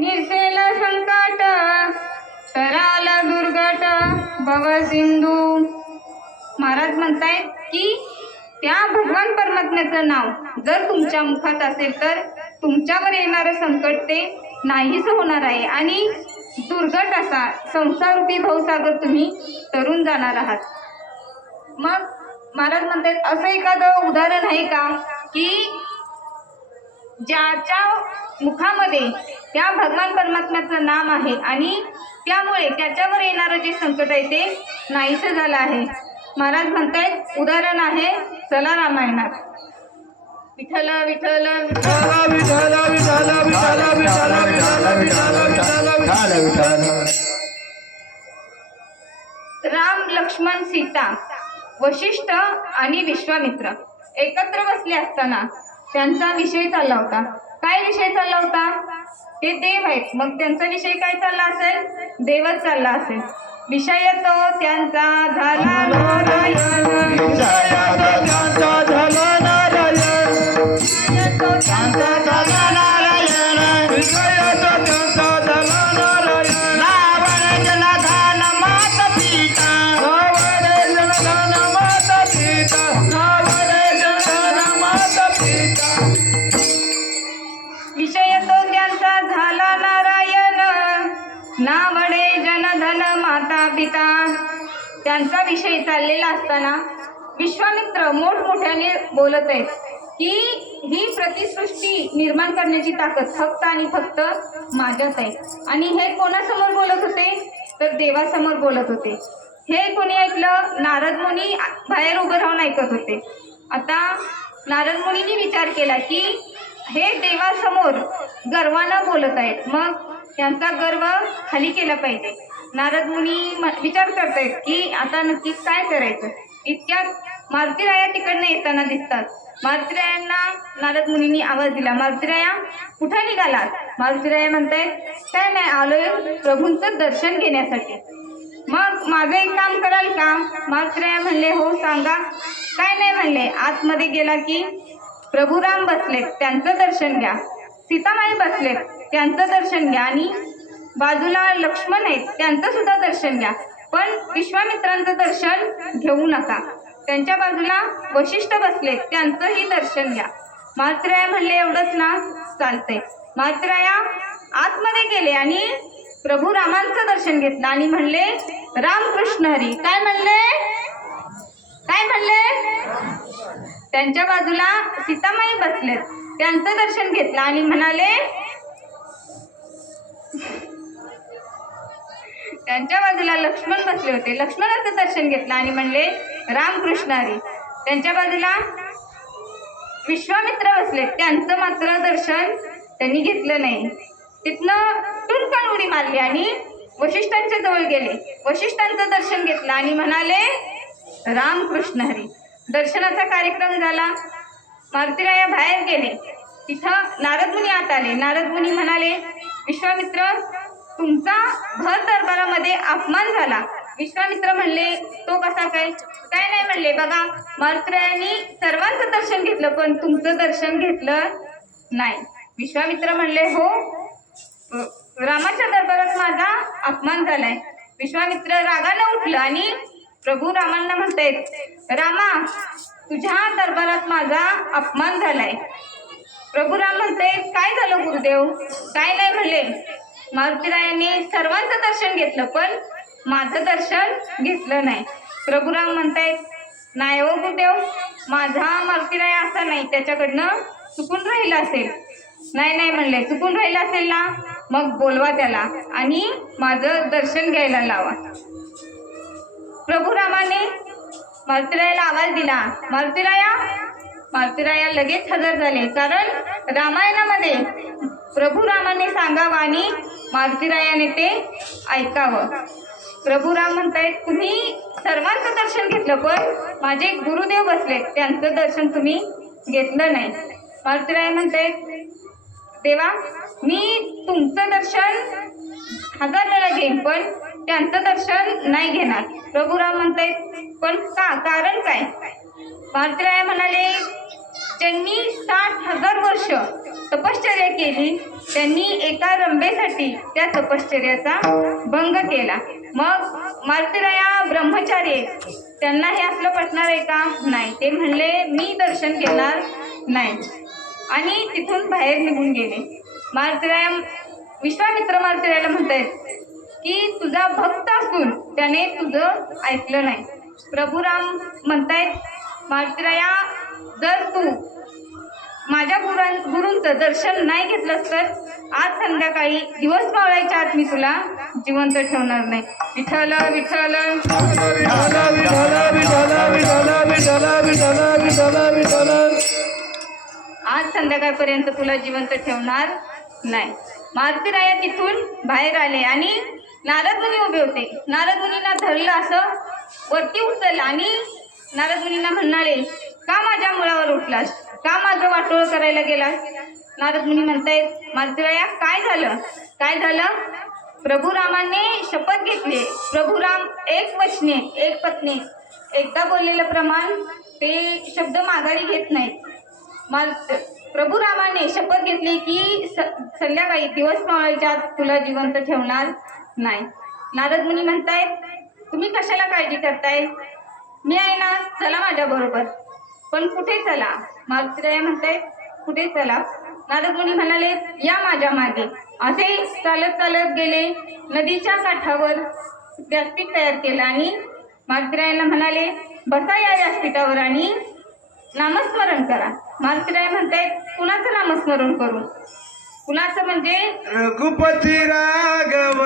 निर्जेला संकट तराल दुर्गट भव सिंधू महाराज म्हणतायत की त्या भगवान परमात्म्याचं नाव जर तुमच्या मुखात असेल तर तुमच्यावर येणारं संकट ते नाहीच होणार आहे. आणि दुर्गट असा संसारूपी भाऊसागर तुम्ही तरून जाणार आहात. मग महाराज म्हणतात असं एखादं उदाहरण आहे का? ज्याच्या मुखामध्ये त्या भगवान परमात्म्याचं नाम आहे आणि त्यामुळे त्याच्यावर येणारं जे संकट आहे ते नाहीसं झालं आहे. महाराज म्हणतायत उदाहरण आहे चला रामायणात. विठ्ठल विठ्ठल. राम लक्ष्मण सीता वशिष्ठ आणि विश्वामित्र एकत्र बसले असताना त्यांचा विषय चालला होता. काय विषय चालला होता? ते देव आहेत. मग त्यांचा विषय काय चालला असेल? देवच चालला असेल. विषय तो त्यांचा झाला. ना वडे जन जनधन माता पिता. त्यांचा विषय चाललेला असताना विश्वामित्र मोठमोठ्याने बोलत आहेत की ही प्रतिसृष्टी निर्माण करण्याची ताकद फक्त आणि फक्त माझ्यात आहे. आणि हे कोणासमोर बोलत होते? तर देवासमोर बोलत होते. हे कोणी ऐकलं? नारद मुनी बाहेर उभं राहून ऐकत होते. आता नारद मुनीने विचार केला की हे देवासमोर गर्वानं बोलत आहेत. मग त्यांचा गर्व खाली केला पाहिजे. नारद मुनी विचार करतायत की आता नक्की काय करायचं? इतक्यात मारुतीराया तिकडनं येताना दिसतात. मारुतीरायांना नारद मुनींनी आवाज दिला मारुतीराया कुठे निघालात? मारुतीराया म्हणतायत काय नाही आलोय प्रभूंचं दर्शन घेण्यासाठी. मग माझं एक काम कराल का? मारुतीराया म्हणले हो सांगा. काय नाही म्हणले आतमध्ये गेला की प्रभू राम बसलेत त्यांचं दर्शन घ्या. सीतामाई बसलेत त्यांचं दर्शन घ्या आणि बाजूला लक्ष्मण आहेत त्यांचं सुद्धा दर्शन घ्या. पण विश्वामित्रांचं दर्शन घेऊ नका. त्यांच्या बाजूला वशिष्ठ बसले त्यांचंही दर्शन घ्या. मात्राया म्हणले एवढंच ना चालतंय. मात्राया आतमध्ये गेले आणि प्रभू रामांचं दर्शन घेतलं आणि म्हणले रामकृष्ण हरी. काय म्हणले? काय म्हणले? त्यांच्या बाजूला सीतामाई बसलेत. त्यांचं दर्शन घेतलं आणि म्हणाले त्यांच्या बाजूला लक्ष्मण बसले होते. लक्ष्मणाचं दर्शन घेतलं आणि म्हणले रामकृष्ण हरी. त्यांच्या बाजूला विश्वामित्र बसले. त्यांचं मात्र दर्शन त्यांनी घेतलं नाही. तिथनं टुनकन उडी मारली आणि वशिष्ठांच्या जवळ गेले. वशिष्ठांचं दर्शन घेतलं आणि म्हणाले रामकृष्ण हरी. दर्शनाचा कार्यक्रम झाला. मारुतीराया बाहेर गेले. तिथं नारद मुनी आत आले. नारद मुनी म्हणाले विश्वामित्र तुमचा भर दरबारामध्ये अपमान झाला. विश्वामित्र म्हणले तो कसा काय? काय नाही म्हणले. बघा मारुतीरायांनी सर्वांचं दर्शन घेतलं पण तुमचं दर्शन घेतलं नाही. विश्वामित्र म्हणले हो रामाच्या दरबारात माझा अपमान झालाय. विश्वामित्र रागानं उठलं आणि प्रभू रामांना म्हणतायत रामा तुझ्या दरबारात माझा अपमान झालाय. प्रभुराम म्हणते काय झालं गुरुदेव? काय नाही म्हणले मारुतीरायांनी सर्वांचं दर्शन घेतलं पण माझं दर्शन घेतलं नाही. प्रभुराम म्हणतायत नाही हो गुरुदेव माझा मारुतीराय असा नाही त्याच्याकडनं चुकून राहिला असेल. नाही नाही म्हणले चुकून राहिला असेल ना? मग बोलवा त्याला आणि माझं दर्शन घ्यायला लावा. प्रभुरामाने मारुतीरायाला आवाज दिला. मारुतीराया? मारुतीराया लगेच हजर झाले. कारण रामायणामध्ये प्रभू रामाने सांगावं आणि मारुतीरायाने ते ऐकावं. प्रभू राम म्हणतायत तुम्ही सर्वांचं दर्शन घेतलं पण माझे गुरुदेव बसले त्यांचं दर्शन तुम्ही घेतलं नाही. मारुतीराय म्हणतायत देवा मी तुमचं दर्शन हजार वेळा घेईन पण त्यांचं दर्शन नाही घेणार. प्रभुराम म्हणतायत पण का? कारण काय? भारतीराय म्हणाले ज्यांनी साठ हजार वर्ष तपश्चर्या केली त्यांनी एका रंभेसाठी त्या तपश्चर्याचा भंग केला. मग मारुतीराया ब्रह्मचारी त्यांना हे आपलं पटणार आहे का? नाही. ते म्हणले मी दर्शन घेणार नाही. आणि तिथून बाहेर निघून गेले. मारुतीराया विश्वामित्र मारुतीरायाला म्हणतायत की तुझा भक्त असून त्याने तुझं ऐकलं नाही. प्रभू राम म्हणतायत मात्रया जर तू माझ्या गुरां गुरूंच दर्शन नाही घेतलंस तर आज संध्याकाळी दिवस पावायच्या आत मी तुला जिवंत ठेवणार नाही. विठ्ठल विठ्ठल आज संध्याकाळपर्यंत तुला जिवंत ठेवणार नाही. मारुतीराया तिथून बाहेर आले आणि नारद मुनी उभे होते. नारद मुनीला धरलं असं वरती उचललं आणि नारद मुनींना म्हणाले का माझ्या मुळावर उठलास? का माझं वाटोळ करायला गेलास? नारद मुनी म्हणतायत माझ्या काय झालं? काय झालं? प्रभू रामाने शपथ घेतली. प्रभू राम एक वचने एक पत्नी. एकदा बोललेलं प्रमाण ते शब्द माघारी घेत नाही माल प्रभू रामाने शपथ घेतली की स संध्याकाळी दिवस मावळच्या आत तुला जिवंत ठेवणार. नाही. नारद मुनी म्हणतायत तुम्ही कशाला काळजी करताय? मी आहे ना चला माझ्या बरोबर. पण कुठे चला? मारुतीराया म्हणतायत कुठे चला? नारद मुनी म्हणाले या माझ्या मागे. असे चालत चालत गेले नदीच्या काठावर व्यासपीठ तयार केलं आणि मारुतीरायांना म्हणाले बसा या व्यासपीठावर आणि नामस्मरण करा. मारुतीराय म्हणतायत कुणाचं नामस्मरण करू? खुलासा म्हणजे रघुपती राघव.